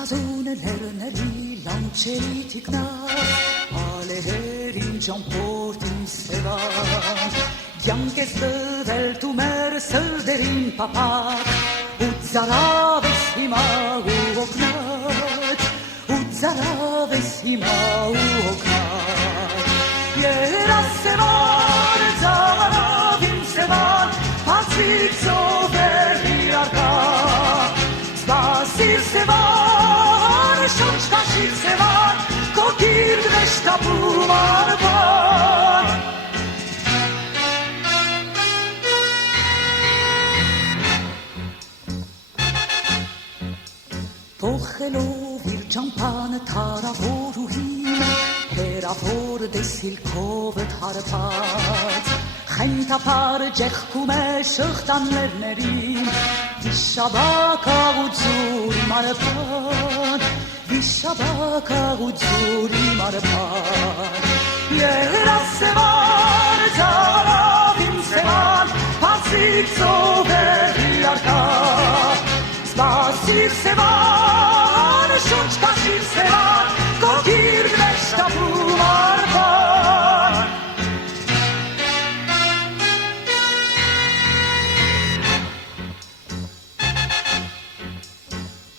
Սազունը լերների լանչերի թիկնած Ալեհերին ճամփորդին սևան Կյանք ես տվել դու մեր սրդերին պապակ Ու ծարավ ես հիմա ու օգնած Ու ծարավ ես հիմա ու օգնած Երասևան ծարավ իմ սևան Հացիկ ծովեր իրարկա Սպասիր սևան, շունչ կաշիր սևան, քո գիրկն է շտապում արբան։ Փոխելով իր ճամփանը թարավորուհին, հերավոր դեսիլքով թարփած, խենթափար ջեղքում է շղթաներներին, Վիշաբակա ու ձուրի մարփան, Վիշաբակա ու ձուրի մարփան, Երասևան ծարավ իմ սևան, Հացիկ ծովեր իրարկա, Սպասիր սևան, շունչ կաշիր սևան, Քո գիրկն է շտապում արբան։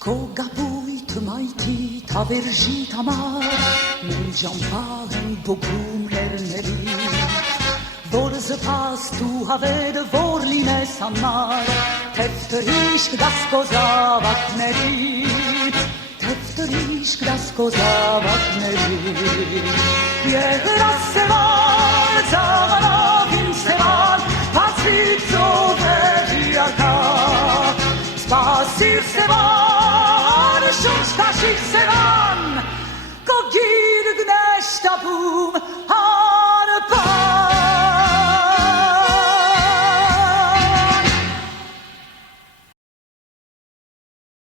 Քո գապույտ մայթի թավերժի համար Մեր ճամփան են բոգում լերների Որ զպաստ ու հավեդը որ լինես անմար Թեվտրիշկ դասկո զավակների Թեվտրիշկ դասկո զավակների Երասևան ծավալավ իմ սևան Հացիկ ծովեր իրարկա Սպասիր սևան շունչ կաշիր սևան, քո գիրկն է շտապում